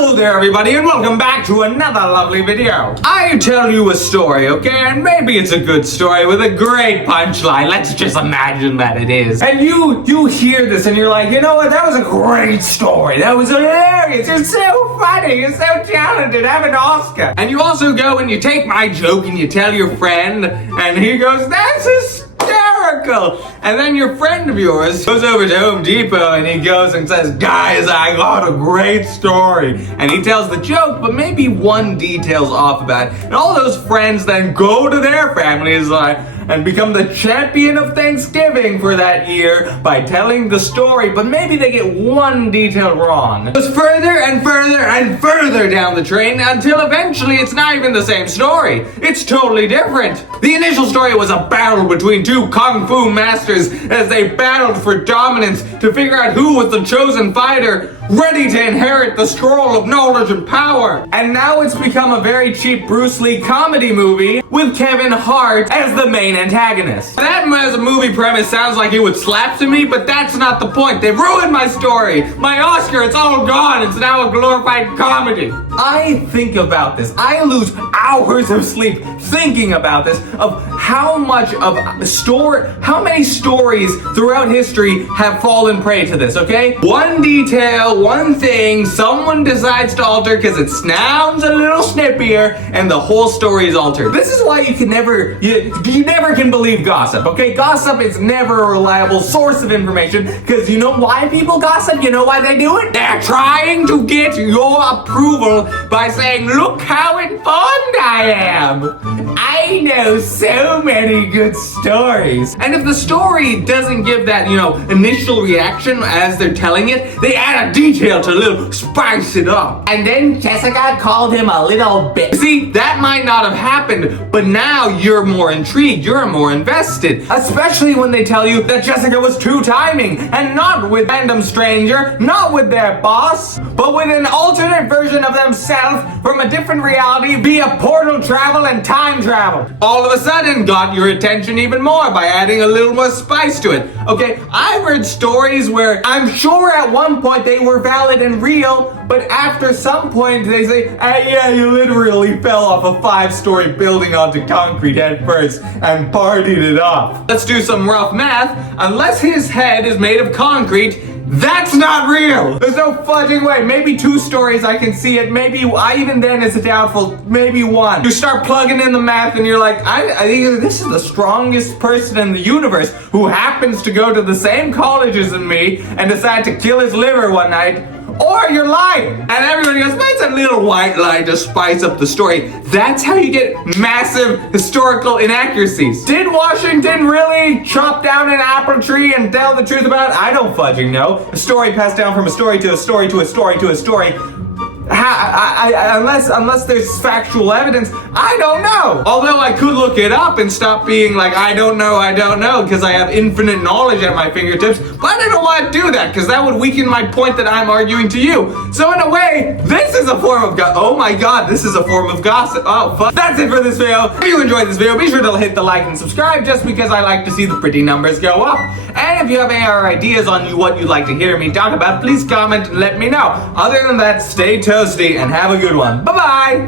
Hello there everybody and welcome back to another lovely video. I tell you a story, okay? And maybe it's a good story with a great punchline. Let's just imagine that it is. And you hear this and you're like, you know what? That was a great story. That was hilarious. You're so funny. You're so talented. Have an Oscar. And you also go and you take my joke and you tell your friend and he goes, that's hysterical. And then your friend of yours goes over to Home Depot and he goes and says, guys, I got a great story. And he tells the joke, but maybe one detail's off about it. And all those friends then go to their families and become the champion of Thanksgiving for that year by telling the story, but maybe they get one detail wrong. It goes further and further and further down the train until eventually it's not even the same story. It's totally different. The initial story was a battle between two kung fu masters as they battled for dominance to figure out who was the chosen fighter ready to inherit the scroll of knowledge and power. And now it's become a very cheap Bruce Lee comedy movie with Kevin Hart as the main antagonist. That as a movie premise sounds like it would slap to me, but that's not the point. They've ruined my story. My Oscar, it's all gone. It's now a glorified comedy. I think about this. I lose hours of sleep thinking about this, of how many stories throughout history have fallen prey to this, okay? One detail, one thing, someone decides to alter because it sounds a little snippier, and the whole story is altered. This is why you never can believe gossip, okay? Gossip is never a reliable source of information, because you know why people gossip? You know why they do it? They're trying to get your approval by saying, look how informed I am. I know so many good stories. And if the story doesn't give that, initial reaction as they're telling it, they add a detail to spice it up. And then Jessica called him a little bitch. See, that might not have happened, but now you're more intrigued, you're more invested. Especially when they tell you that Jessica was two-timing, and not with a random stranger, not with their boss, but with an alternate version of themselves from a different reality via portal travel and time travel. All of a sudden got your attention even more by adding a little more spice to it. Okay, I've heard stories where I'm sure at one point they were valid and real, but after some point they say, hey, yeah, you literally fell off a 5-story building onto concrete head first and partied it off. Let's do some rough math. Unless his head is made of concrete, that's not real! There's no fudging way. Maybe 2 stories I can see it. Maybe even then it's a doubtful. Maybe 1. You start plugging in the math and you're like, I think this is the strongest person in the universe who happens to go to the same colleges as me and decide to kill his liver one night. Or you're lying. And everybody goes, it's a little white lie to spice up the story. That's how you get massive historical inaccuracies. Did Washington really chop down an apple tree and tell the truth about it? I don't fudging know. A story passed down from a story to a story to a story to a story. Unless there's factual evidence, I don't know. Although I could look it up and stop being like, I don't know, because I have infinite knowledge at my fingertips, but I don't want to do that, because that would weaken my point that I'm arguing to you. So in a way, this is a form of oh my god, this is a form of gossip. Oh, fuck. That's it for this video. If you enjoyed this video, be sure to hit the like and subscribe, just because I like to see the pretty numbers go up. And if you have any other ideas on what you'd like to hear me talk about, please comment and let me know. Other than that, stay toasty and have a good one. Bye-bye!